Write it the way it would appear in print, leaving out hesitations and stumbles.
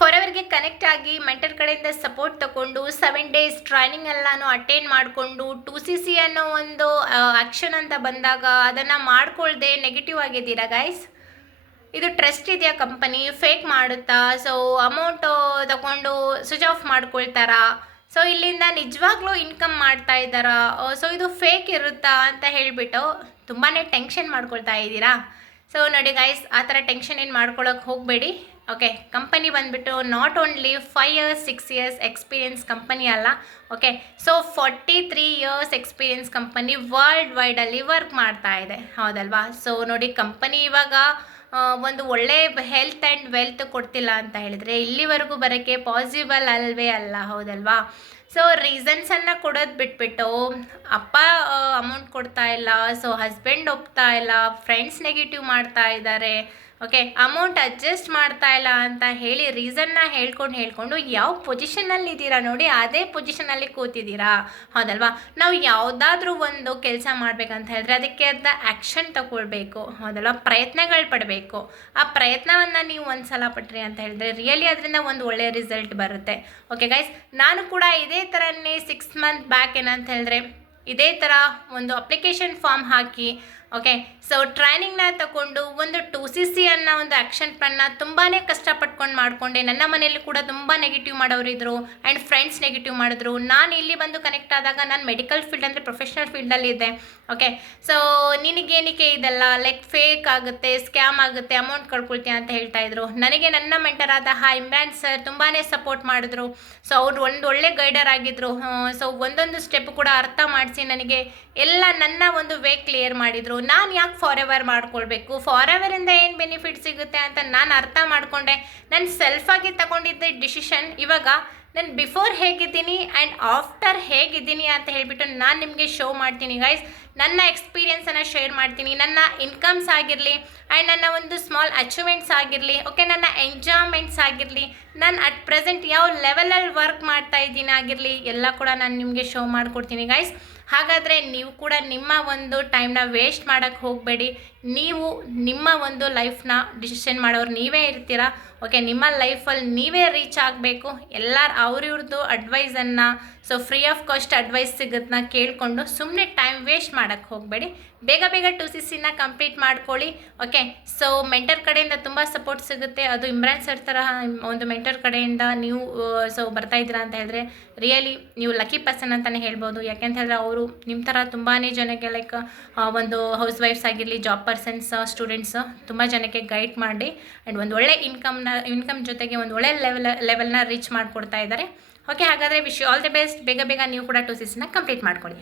ಫಾರೆವರ್ಗೆ connect ಆಗಿ mentor ಕಡೆಯಿಂದ support ತಗೊಂಡು 7 ಡೇಸ್ ಟ್ರೈನಿಂಗ್ ಎಲ್ಲಾನು ಅಟೆಂಡ್ ಮಾಡಿಕೊಂಡು 2CC ಅನ್ನೋ ಒಂದು ಆಕ್ಷನ್ ಅಂತ ಬಂದಾಗ ಅದನ್ನು ಮಾಡ್ಕೊಳ್ದೆ ನೆಗೆಟಿವ್ ಆಗಿದ್ದೀರಾ ಗೈಸ್. ಇದು ಟ್ರಸ್ಟ್ ಇದೆಯಾ ಕಂಪನಿ, ಫೇಕ್ ಮಾಡುತ್ತಾ, ಸೊ ಅಮೌಂಟು ತಗೊಂಡು ಸ್ವಿಚ್ ಆಫ್ ಮಾಡ್ಕೊಳ್ತಾರಾ, ಸೊ ಇಲ್ಲಿಂದ ನಿಜವಾಗ್ಲೂ ಇನ್ಕಮ್ ಮಾಡ್ತಾ ಇದ್ದಾರಾ, ಸೊ ಇದು ಫೇಕ್ ಇರುತ್ತಾ ಅಂತ ಹೇಳಿಬಿಟ್ಟು ತುಂಬಾ ಟೆನ್ಷನ್ ಮಾಡ್ಕೊಳ್ತಾ ಇದ್ದೀರಾ. ಸೊ ನೋಡಿ ಗೈಸ್, ಆ ಥರ ಟೆನ್ಷನ್ ಏನು ಮಾಡ್ಕೊಳ್ಳೋಕೆ ಹೋಗಬೇಡಿ. ಓಕೆ, ಕಂಪನಿ ಬಂದುಬಿಟ್ಟು not only 5 years 6 years experience company ಅಲ್ಲ. Okay, so 43 years experience company world ವೈಡಲ್ಲಿ ವರ್ಕ್ ಮಾಡ್ತಾ ಇದೆ, ಹೌದಲ್ವಾ. ಸೊ ನೋಡಿ, ಕಂಪನಿ ಇವಾಗ ಒಂದು ಒಳ್ಳೆ ಹೆಲ್ತ್ ಆ್ಯಂಡ್ ವೆಲ್ತ್ ಕೊಡ್ತಿಲ್ಲ ಅಂತ ಹೇಳಿದರೆ ಇಲ್ಲಿವರೆಗೂ ಬರೋಕ್ಕೆ ಪಾಸಿಬಲ್ ಅಲ್ವೇ ಅಲ್ಲ, ಹೌದಲ್ವಾ. ಸೊ ರೀಸನ್ಸನ್ನು ಕೊಡೋದು ಬಿಟ್ಬಿಟ್ಟು ಅಪ್ಪ ಅಮೌಂಟ್ ಕೊಡ್ತಾ ಇಲ್ಲ, ಸೊ ಹಸ್ಬೆಂಡ್ ಒಪ್ತಾ ಇಲ್ಲ, ಫ್ರೆಂಡ್ಸ್ ನೆಗೆಟಿವ್ ಮಾಡ್ತಾ ಇದ್ದಾರೆ, ಓಕೆ ಅಮೌಂಟ್ ಅಡ್ಜಸ್ಟ್ ಮಾಡ್ತಾ ಇಲ್ಲ ಅಂತ ಹೇಳಿ ರೀಸನ್ನ ಹೇಳ್ಕೊಂಡು ಯಾವ ಪೊಸಿಷನಲ್ಲಿ ಇದ್ದೀರಾ ನೋಡಿ, ಅದೇ ಪೊಸಿಷನಲ್ಲಿ ಕೂತಿದ್ದೀರಾ, ಹೌದಲ್ವಾ. ನಾವು ಯಾವುದಾದ್ರೂ ಒಂದು ಕೆಲಸ ಮಾಡಬೇಕಂತ ಹೇಳಿದ್ರೆ ಅದಕ್ಕೆ ಅದ ಆ್ಯಕ್ಷನ್ ತಗೊಳ್ಬೇಕು, ಹೌದಲ್ವಾ. ಪ್ರಯತ್ನಗಳು ಪಡಬೇಕು. ಆ ಪ್ರಯತ್ನವನ್ನು ನೀವು ಒಂದು ಸಲ ಪಟ್ರಿ ಅಂತ ಹೇಳಿದ್ರೆ ರಿಯಲಿ ಅದರಿಂದ ಒಂದು ಒಳ್ಳೆಯ ರಿಸಲ್ಟ್ ಬರುತ್ತೆ. ಓಕೆ ಗೈಸ್, ನಾನು ಕೂಡ ಇದೇ ಥರನೇ 6 months ಬ್ಯಾಕ್ ಏನಂತ ಹೇಳಿದ್ರೆ ಇದೇ ಥರ ಒಂದು ಅಪ್ಲಿಕೇಶನ್ ಫಾರ್ಮ್ ಹಾಕಿ, ಓಕೆ, ಸೊ ಟ್ರೈನಿಂಗ್ನ ತಗೊಂಡು ಒಂದು 2CC ಅನ್ನೋ ಒಂದು ಆ್ಯಕ್ಷನ್ ಪ್ಲಾನ್ನ ತುಂಬಾ ಕಷ್ಟಪಟ್ಕೊಂಡು ಮಾಡಿಕೊಂಡೆ. ನನ್ನ ಮನೆಯಲ್ಲಿ ಕೂಡ ತುಂಬ ನೆಗೆಟಿವ್ ಮಾಡೋರಿದ್ದರು ಆ್ಯಂಡ್ ಫ್ರೆಂಡ್ಸ್ ನೆಗೆಟಿವ್ ಮಾಡಿದ್ರು. ನಾನು ಇಲ್ಲಿ ಬಂದು ಕನೆಕ್ಟ್ ಆದಾಗ ನಾನು ಮೆಡಿಕಲ್ ಫೀಲ್ಡ್ ಅಂದರೆ ಪ್ರೊಫೆಷ್ನಲ್ ಫೀಲ್ಡಲ್ಲಿದ್ದೆ. ಓಕೆ, ಸೊ ನಿನಗೇನಿಕೆ ಇದೆಲ್ಲ ಲೈಕ್ ಫೇಕ್ ಆಗುತ್ತೆ, ಸ್ಕ್ಯಾಮ್ ಆಗುತ್ತೆ, ಅಮೌಂಟ್ ಕಳ್ಕೊಳ್ತೀಯ ಅಂತ ಹೇಳ್ತಾಯಿದ್ರು. ನನಗೆ ನನ್ನ ಮೆಂಟರ್ ಆದ ಇಮ್ರಾನ್ ಸರ್ ತುಂಬಾ ಸಪೋರ್ಟ್ ಮಾಡಿದ್ರು. ಸೊ ಅವ್ರು ಒಂದು ಒಳ್ಳೆ ಗೈಡರ್ ಆಗಿದ್ದರು. ಸೊ ಒಂದೊಂದು ಸ್ಟೆಪ್ ಕೂಡ ಅರ್ಥ ಮಾಡಿಸಿ ನನಗೆ ಎಲ್ಲ ನನ್ನ ಒಂದು ವೇ ಕ್ಲಿಯರ್ ಮಾಡಿದರು. ನಾನು ಯಾಕೆ ಫಾರೆವರ್ ಮಾಡ್ಕೊಳ್ಬೇಕು, ಫಾರೆವರಿಂದ ಏನು ಬೆನಿಫಿಟ್ ಸಿಗುತ್ತೆ ಅಂತ ನಾನು ಅರ್ಥ ಮಾಡಿಕೊಂಡೆ. ನಾನು ಸೆಲ್ಫಾಗಿ ತಗೊಂಡಿದ್ದ ಡಿಸಿಷನ್ ಇವಾಗ ನಾನು ಬಿಫೋರ್ ಹೇಗಿದ್ದೀನಿ ಆ್ಯಂಡ್ ಆಫ್ಟರ್ ಹೇಗಿದ್ದೀನಿ ಅಂತ ಹೇಳಿಬಿಟ್ಟು ನಾನು ನಿಮಗೆ ಶೋ ಮಾಡ್ತೀನಿ ಗೈಸ್. ನನ್ನ ಎಕ್ಸ್ಪೀರಿಯೆನ್ಸನ್ನು ಶೇರ್ ಮಾಡ್ತೀನಿ. ನನ್ನ ಇನ್ಕಮ್ಸ್ ಆಗಿರಲಿ ಆ್ಯಂಡ್ ನನ್ನ ಒಂದು ಸ್ಮಾಲ್ ಅಚೀವ್ಮೆಂಟ್ಸ್ ಆಗಿರಲಿ, ಓಕೆ, ನನ್ನ ಎಂಜಾಯ್ಮೆಂಟ್ಸ್ ಆಗಿರಲಿ, ನಾನು ಅಟ್ ಪ್ರೆಸೆಂಟ್ ಯಾವ ಲೆವೆಲಲ್ಲಿ ವರ್ಕ್ ಮಾಡ್ತಾ ಇದ್ದೀನಿ ಆಗಿರಲಿ, ಎಲ್ಲ ಕೂಡ ನಾನು ನಿಮಗೆ ಶೋ ಮಾಡಿಕೊಡ್ತೀನಿ ಗೈಸ್. ಹಾಗಾದರೆ ನೀವು ಕೂಡ ನಿಮ್ಮ ಒಂದು ಟೈಮ್ನ ವೇಸ್ಟ್ ಮಾಡೋಕ್ಕೆ ಹೋಗಬೇಡಿ. ನೀವು ನಿಮ್ಮ ಒಂದು ಲೈಫ್ನ ಡಿಸಿಷನ್ ಮಾಡೋರು ನೀವೇ ಇರ್ತೀರಾ. ಓಕೆ, ನಿಮ್ಮ ಲೈಫಲ್ಲಿ ನೀವೇ ರೀಚ್ ಆಗಬೇಕು. ಎಲ್ಲರೂ ಅವ್ರಿವ್ರದ್ದು ಅಡ್ವೈಸನ್ನು, so free of cost advice ಸಿಗೋದನ್ನ ಕೇಳಿಕೊಂಡು ಸುಮ್ಮನೆ ಟೈಮ್ ವೇಸ್ಟ್ ಮಾಡೋಕ್ಕೆ ಹೋಗಬೇಡಿ. ಬೇಗ 2CCನ ಕಂಪ್ಲೀಟ್ ಮಾಡ್ಕೊಳ್ಳಿ. ಓಕೆ, ಸೊ ಮೆಂಟರ್ ಕಡೆಯಿಂದ ತುಂಬ ಸಪೋರ್ಟ್ ಸಿಗುತ್ತೆ. ಅದು ಇಮ್ರಾನ್ ಸರ್ ಥರ ಒಂದು ಮೆಂಟರ್ ಕಡೆಯಿಂದ ನೀವು ಸೊ ಬರ್ತಾಯಿದ್ದೀರಾ ಅಂತ ಹೇಳಿದ್ರೆ ರಿಯಲಿ ನೀವು ಲಕ್ಕಿ ಪರ್ಸನ್ ಅಂತಲೇ ಹೇಳ್ಬೋದು. ಯಾಕೆಂತ ಹೇಳಿದ್ರೆ ಅವರು ನಿಮ್ಮ ಥರ ತುಂಬಾ ಜನಕ್ಕೆ ಲೈಕ್ ಒಂದು ಹೌಸ್ ವೈಫ್ಸ್ ಆಗಿರಲಿ, ಜಾಬ್ ಪರ್ಸನ್ಸ್, ಸ್ಟೂಡೆಂಟ್ಸ್ ತುಂಬ ಜನಕ್ಕೆ ಗೈಡ್ ಮಾಡಿ ಆ್ಯಂಡ್ ಒಂದು ಒಳ್ಳೆ ಇನ್ಕಮ್ ಜೊತೆಗೆ ಒಂದು ಒಳ್ಳೆ ಲೆವೆಲ್ನ ರೀಚ್ ಮಾಡಿಕೊಡ್ತಾ ಇದ್ದಾರೆ. ಓಕೆ, ಹಾಗಾದರೆ wish you all the best. ಬೇಗ ನೀವು ಕೂಡ 2CCನ ಕಂಪ್ಲೀಟ್ ಮಾಡ್ಕೊಳ್ಳಿ.